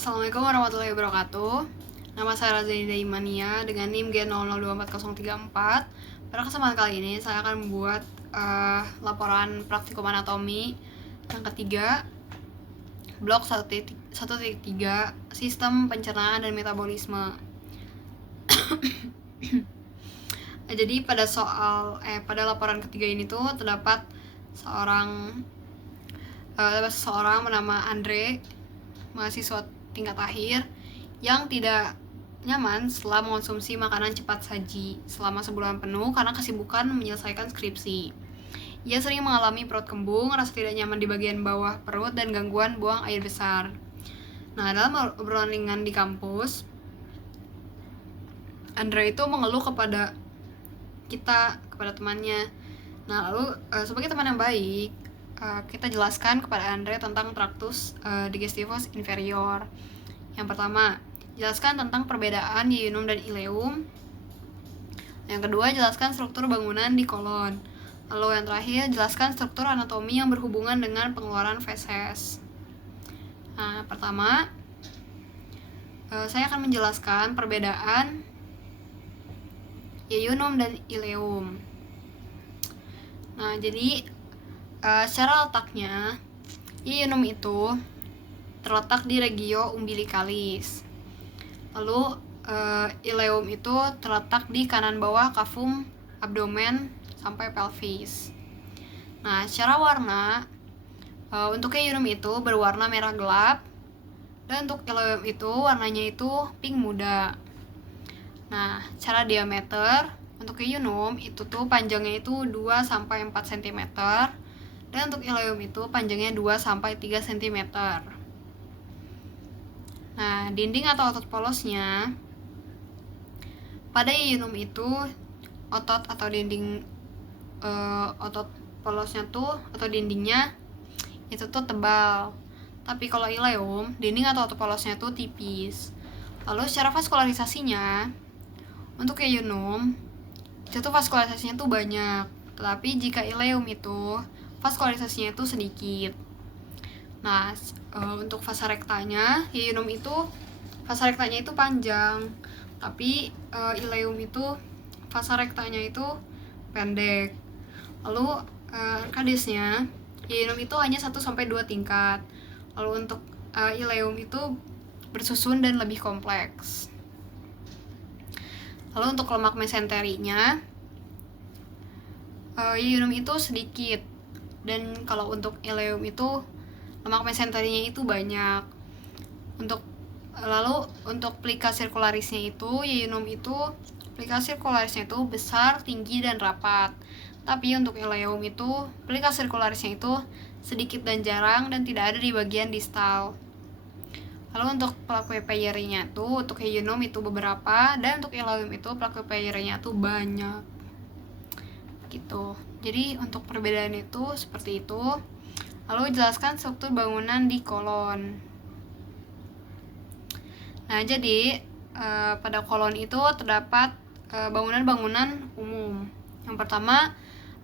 Assalamualaikum warahmatullahi wabarakatuh. Nama saya Razani Daimania dengan NIM G0024034. Pada kesempatan kali ini saya akan membuat laporan praktikum anatomi yang ketiga, blok 1.3, sistem pencernaan dan metabolisme. Jadi pada laporan ketiga ini tuh terdapat seseorang bernama Andre, mahasiswa tingkat akhir yang tidak nyaman setelah mengonsumsi makanan cepat saji selama sebulan penuh karena kesibukan menyelesaikan skripsi. Ia sering mengalami perut kembung, rasa tidak nyaman di bagian bawah perut, dan gangguan buang air besar. Nah, dalam obrolan ringan di kampus, Andre itu mengeluh kepada temannya. Nah, lalu sebagai teman yang baik, kita jelaskan kepada Andre tentang traktus digestivus inferior. Yang pertama, jelaskan tentang perbedaan yeyunum dan ileum. Yang kedua, jelaskan struktur bangunan di kolon. Lalu yang terakhir, jelaskan struktur anatomi yang berhubungan dengan pengeluaran feses. Nah, pertama, saya akan menjelaskan perbedaan yeyunum dan ileum. Nah, jadi secara letaknya, yeyunum itu terletak di regio umbilicalis. Lalu ileum itu terletak di kanan bawah cavum abdomen sampai pelvis. Nah, secara warna, untuk yeyunum itu berwarna merah gelap, dan untuk ileum itu warnanya itu pink muda. Nah, secara diameter, untuk yeyunum itu tuh panjangnya itu 2-4 cm, dan untuk ileum itu panjangnya 2-3 cm. Nah, dinding atau otot polosnya, pada yeyunum itu otot polosnya tuh atau dindingnya itu tuh tebal. Tapi kalau ileum, dinding atau otot polosnya tuh tipis. Lalu secara vaskularisasinya, untuk yeyunum itu tuh vaskularisasinya tuh banyak. Tetapi jika ileum itu vaskularisasinya itu sedikit. Nah, untuk vasa rektanya, yeyunum itu vasa rektanya itu panjang, tapi ileum itu vasa rektanya itu pendek. Lalu kadesnya, yeyunum itu hanya 1-2 tingkat. Lalu untuk ileum itu bersusun dan lebih kompleks. Lalu untuk lemak mesenterinya, yeyunum itu sedikit, dan kalau untuk ileum itu lemak mesenterinya itu banyak. Lalu untuk plika sirkularisnya itu, yeyunum itu plika sirkularisnya itu besar, tinggi, dan rapat. Tapi untuk ileum itu plika sirkularisnya itu sedikit dan jarang, dan tidak ada di bagian distal. Lalu untuk plaque peyerinya tuh, untuk yeyunum itu beberapa, dan untuk ileum itu plaque peyerinya tuh banyak. Gitu. Jadi untuk perbedaan itu seperti itu. Lalu jelaskan struktur bangunan di kolon. Nah, jadi pada kolon itu terdapat bangunan-bangunan umum. Yang pertama,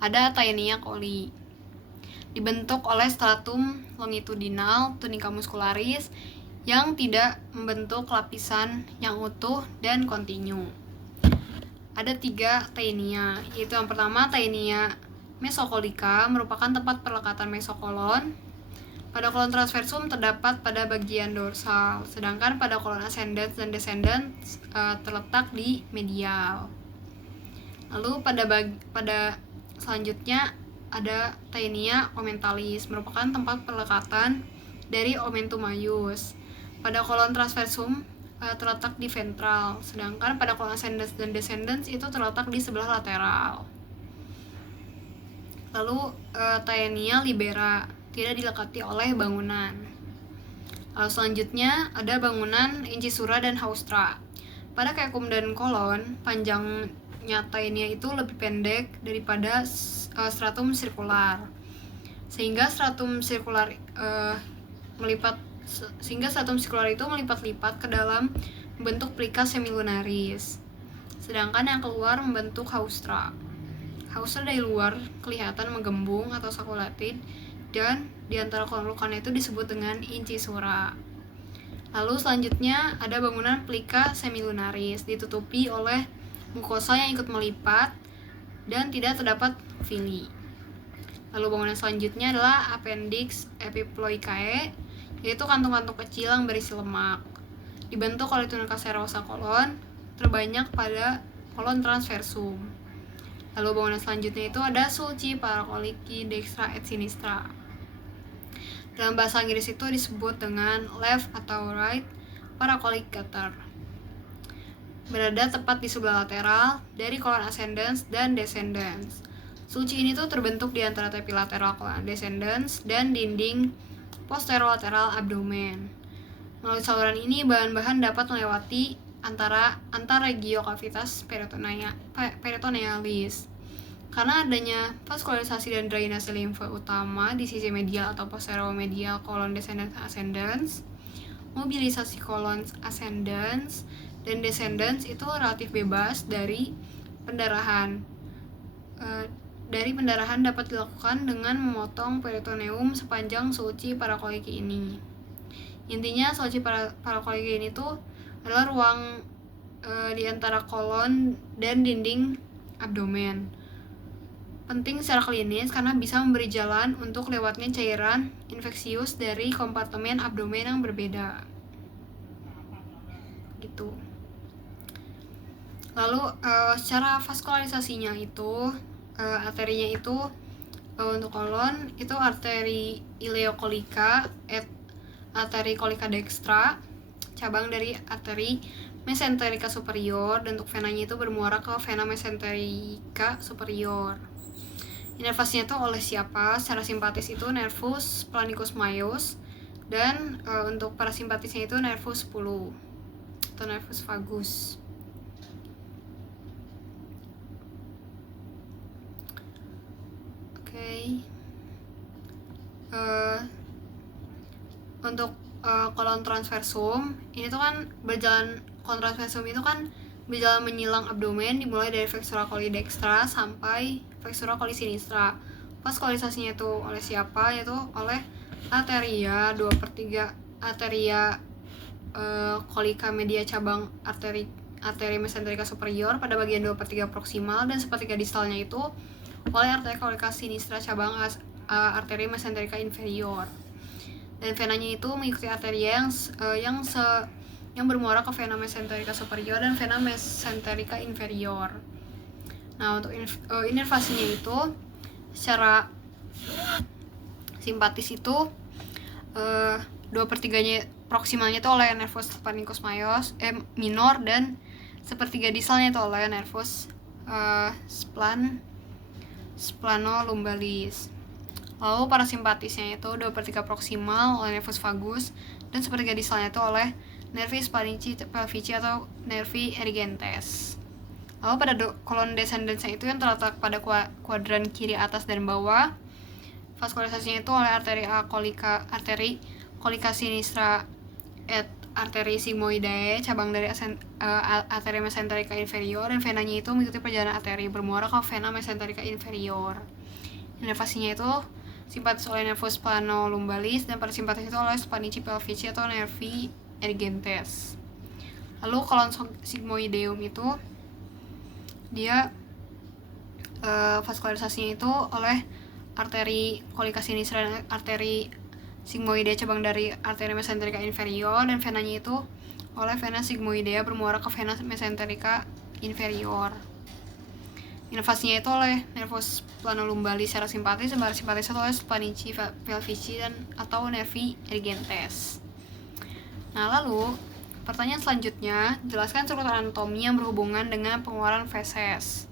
ada Taenia coli. Dibentuk oleh stratum longitudinal tunica muscularis yang tidak membentuk lapisan yang utuh dan kontinu. Ada 3 taenia, yaitu yang pertama taenia mesocolica, merupakan tempat perlekatan mesokolon. Pada kolon transversum terdapat pada bagian dorsal, sedangkan pada kolon ascendens dan descendens terletak di medial. Lalu pada selanjutnya ada taenia omentalis, merupakan tempat perlekatan dari omentum maius. Pada kolon transversum terletak di ventral, sedangkan pada kolon ascendens dan descendens itu terletak di sebelah lateral. Lalu taenia libera, tidak dilekati oleh bangunan. Lalu selanjutnya ada bangunan incisura dan haustra. Pada cecum dan kolon, panjangnya taenia itu lebih pendek daripada stratum sirkular, sehingga stratum sirkular itu melipat-lipat ke dalam membentuk plika semilunaris, sedangkan yang keluar membentuk haustra. Haustra dari luar kelihatan menggembung atau sakulatid, dan di antara kolon lukannya itu disebut dengan incisura. Lalu selanjutnya ada bangunan plica semilunaris, ditutupi oleh mukosa yang ikut melipat dan tidak terdapat villi. Lalu bangunan selanjutnya adalah appendix epiploicae, yaitu kantung-kantung kecil yang berisi lemak. Dibentuk oleh tunica serosa kolon, terbanyak pada kolon transversum. Lalu bangunan selanjutnya itu ada sulci paracoliki dextra et sinistra. Dalam bahasa Inggris itu disebut dengan left atau right paracolic gutter. Berada tepat di sebelah lateral dari kolon ascendens dan descendens. Sulci ini tuh terbentuk di antara tepi lateral kolon descendens dan dinding posterolateral abdomen. Melalui saluran ini bahan-bahan dapat melewati antar regiocavitas peritonealis. Karena adanya vaskularisasi dan drainase limfa utama di sisi medial atau posteromedial kolon descendens ascendens, mobilisasi kolon ascendens dan descendens itu relatif bebas dari pendarahan. Dari pendarahan dapat dilakukan dengan memotong peritoneum sepanjang sulci paracoliki ini. Intinya sulci paracoliki ini tuh adalah ruang di antara kolon dan dinding abdomen. Penting secara klinis karena bisa memberi jalan untuk lewatnya cairan infeksius dari kompartemen abdomen yang berbeda. Gitu. Lalu secara vaskularisasinya itu arterinya itu untuk kolon itu arteri ileocolika et arteri collica dextra, cabang dari arteri mesenterica superior, dan untuk venanya itu bermuara ke vena mesenterica superior. Inervasinya itu oleh siapa? Secara simpatis itu nervus planicus maius, dan untuk parasimpatisnya itu nervus 10 atau nervus vagus. Oke. Untuk kolon transversum ini tuh kan berjalan, kolon transversum itu kan berjalan menyilang abdomen dimulai dari flexura coli dextra sampai flexura coli sinistra. Vaskularisasinya itu oleh siapa? Yaitu oleh arteria 2/3 arteria colica media cabang arteri mesenterica superior pada bagian 2/3 proksimal, dan 1/3 distalnya itu oleh arteri colica sinistra cabang arteri mesenterica inferior. Dan venanya itu mengikuti arteria yang bermuara ke vena mesenterica superior dan vena mesenterica inferior. Nah, untuk inervasinya itu secara simpatis itu 2/3-nya proksimalnya itu oleh nervus planicus maius minor, dan 1/3 distalnya itu oleh nervus splanolumbalis. Lalu parasimpatisnya itu 2/3 proksimal oleh nervus vagus, dan 1/3 distalnya itu oleh nervi spalnici pelvici atau nervi erigentes. Lalu pada kolon descendensnya itu yang terletak pada kuadran kiri atas dan bawah, vaskularisasinya itu oleh arteri colica sinistra et arteri sigmoidae, cabang dari arteri mesenterica inferior, dan venanya itu mengikuti perjalanan arteri bermuara ke vena mesenterica inferior. Inervasinya itu simpatis oleh nervus planolumbalis, dan parasimpatis itu oleh spalnici pelvici atau nervi erigentes. Lalu kolon sigmoideum itu dia vaskularisasinya itu oleh arteri colica sinistra dan arteri sigmoidea cabang dari arteri mesenterica inferior, dan venanya itu oleh vena sigmoidea bermuara ke vena mesenterica inferior. Inervasinya itu oleh nervus planolumbalis secara simpatis, dan parasimpatis itu oleh spalnici pelvici dan atau nervi erigentes. Nah, lalu pertanyaan selanjutnya, jelaskan struktur anatomi yang berhubungan dengan pengeluaran feses.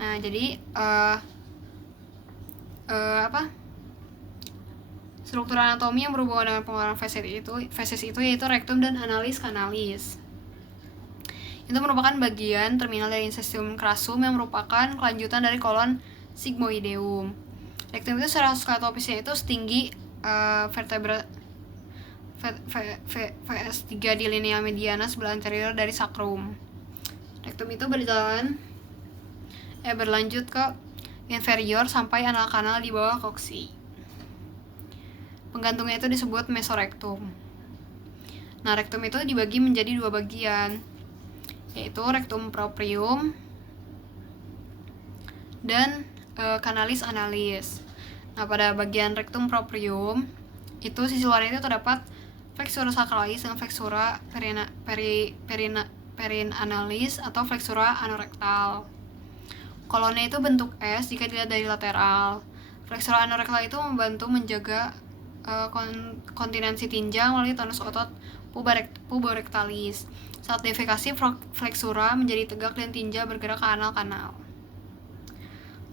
Nah, jadi struktur anatomi yang berhubungan dengan pengeluaran feses itu yaitu rektum dan analis kanalis. Itu merupakan bagian terminal dari incestium crassum yang merupakan kelanjutan dari kolon sigmoideum. Rektum itu secara skeletopisnya itu setinggi vertebra VS3 di linea mediana sebelah anterior dari sacrum. Rektum itu berlanjut ke inferior sampai anal kanal di bawah koksi. Penggantungnya itu disebut mesorektum. Nah, rektum itu dibagi menjadi 2 bagian, yaitu rektum proprium dan canalis analis. Nah, pada bagian rektum proprium itu sisi luarnya itu terdapat flexura sacralis dan flexura perianalis atau flexura anorektal. Kolonnya itu bentuk S jika dilihat dari lateral. Flexura anorektal itu membantu menjaga kontinensi tinja melalui tonus otot puborektalis. Saat defekasi, flexura menjadi tegak dan tinja bergerak ke anal-kanal.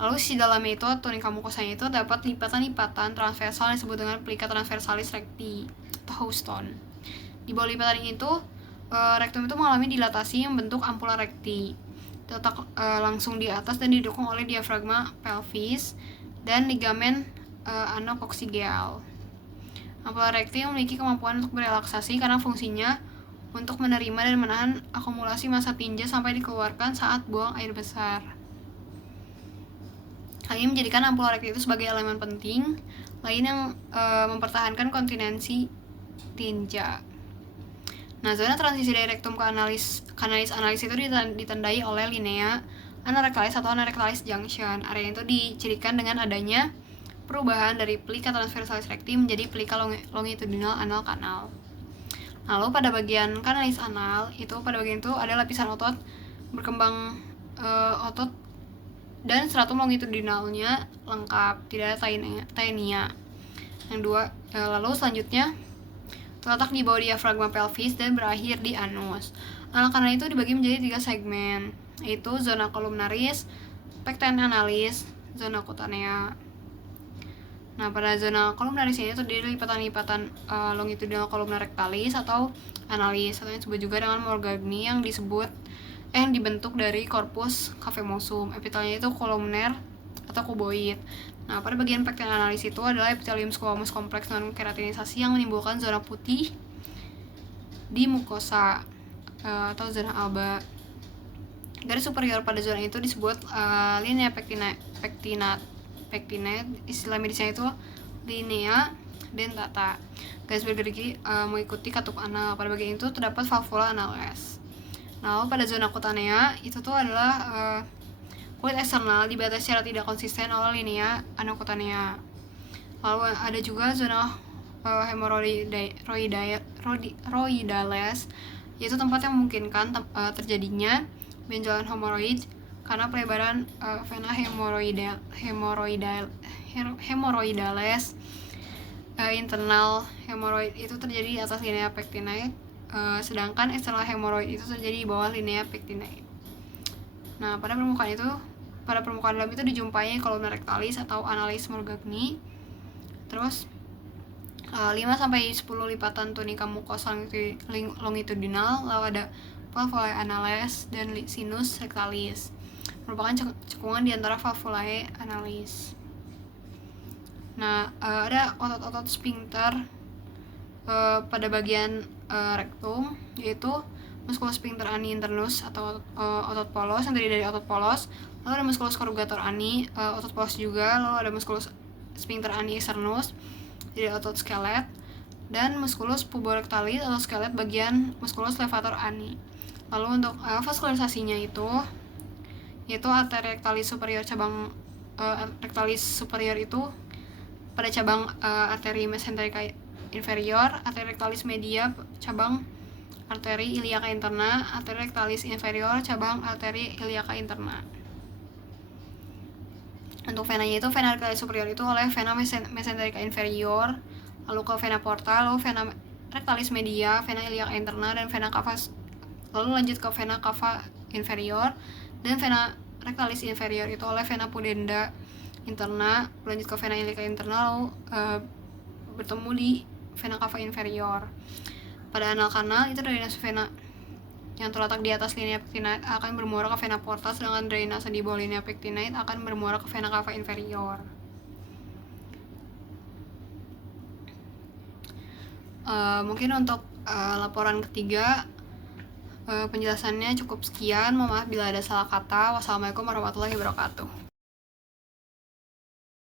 Lalu sisi dalamnya itu, tunika mukosanya itu dapat lipatan-lipatan transversal yang disebut dengan plica transversalis recti atau Houston. Di bawah lipatan itu, rektum itu mengalami dilatasi yang bentuk ampula recti, terletak langsung di atas dan didukung oleh diafragma pelvis dan ligamen anokoksigel. Ampula recti memiliki kemampuan untuk berelaksasi karena fungsinya untuk menerima dan menahan akumulasi massa tinja sampai dikeluarkan saat buang air besar. Hal ini menjadikan ampula recti itu sebagai elemen penting lain yang mempertahankan kontinensi tinja. Nah, zona transisi dari rektum ke canalis analis itu ditandai oleh linea anorectalis atau anorectalis junction. Area itu dicirikan dengan adanya perubahan dari plica transversalis recti menjadi plica longitudinal anal kanal. Lalu pada bagian canalis anal itu, pada bagian itu ada lapisan otot berkembang otot dan stratum longitudinalnya lengkap, tidak ada taenia. Yang dua, lalu selanjutnya terletak di bawah diafragma pelvis dan berakhir di anus. Anal kanal itu dibagi menjadi 3 segmen, yaitu zona columnaris, pecten analis, zona cutanea. Nah, pada zona columnaris ini terdiri lipatan-lipatan longitudinal columnar rectalis atau analis, atau yang disebut juga dengan Morgagni, yang dibentuk dari corpus cavernosum. Epitelnya itu kolumner atau kuboid. Nah, pada bagian pecten analis itu adalah epithelium squamous kompleks non keratinisasi yang menimbulkan zona putih di mukosa atau zona alba. Garis superior pada zona itu disebut linea pectinate, istilah medisnya itu linea dentata. Garis bergerigi mengikuti katup anal. Pada bagian itu terdapat valvula anales. Nah, pada zona cutanea itu tuh adalah kulit eksternal dibatasi secara tidak konsisten oleh linea anocutanea. Lalu ada juga zona hemorrhoidales, yaitu tempat yang memungkinkan terjadinya benjolan hemoroid karena pelebaran vena hemorrhoidales internal hemoroid itu terjadi di atas linea pectinate, sedangkan external hemoroid itu terjadi di bawah linea pectinate. Nah, pada permukaan dalam itu dijumpai columnar rectalis atau analis Morgagni. Terus 5-10 lipatan tunika mukosa longitudinal, lalu ada valvulae anales dan sinus rectalis, merupakan cekungan di antara valvulae analis. Nah, ada otot-otot sphincter pada bagian rektum, yaitu musculus sphincter ani internus atau otot polos yang terdiri dari otot polos, lalu ada musculus corrugator ani, otot polos juga, lalu ada musculus sphincter ani externus jadi otot skelet, dan musculus puborectalis atau skelet bagian musculus levator ani. Lalu untuk vaskularisasinya itu yaitu arteri rectalis superior cabang rectalis superior itu pada cabang arteri mesenterica inferior, arteri rectalis media cabang arteri iliaca interna, arteri rectalis inferior cabang arteri iliaca interna. Untuk venanya itu vena rectalis superior itu oleh vena mesenterica inferior, lalu ke vena porta, lalu vena rectalis media, vena iliaca interna, dan vena cava, lalu lanjut ke vena cava inferior, dan vena rectalis inferior itu oleh vena pudenda interna, lanjut ke vena iliaca interna, lalu bertemu di vena cava inferior. Pada anal kanal itu drainase vena yang terletak di atas linea pectinate akan bermuara ke vena porta, sedangkan drainase di bawah linea pectinate akan bermuara ke vena cava inferior. Mungkin untuk laporan ketiga penjelasannya cukup sekian. Mohon maaf bila ada salah kata. Wassalamualaikum warahmatullahi wabarakatuh.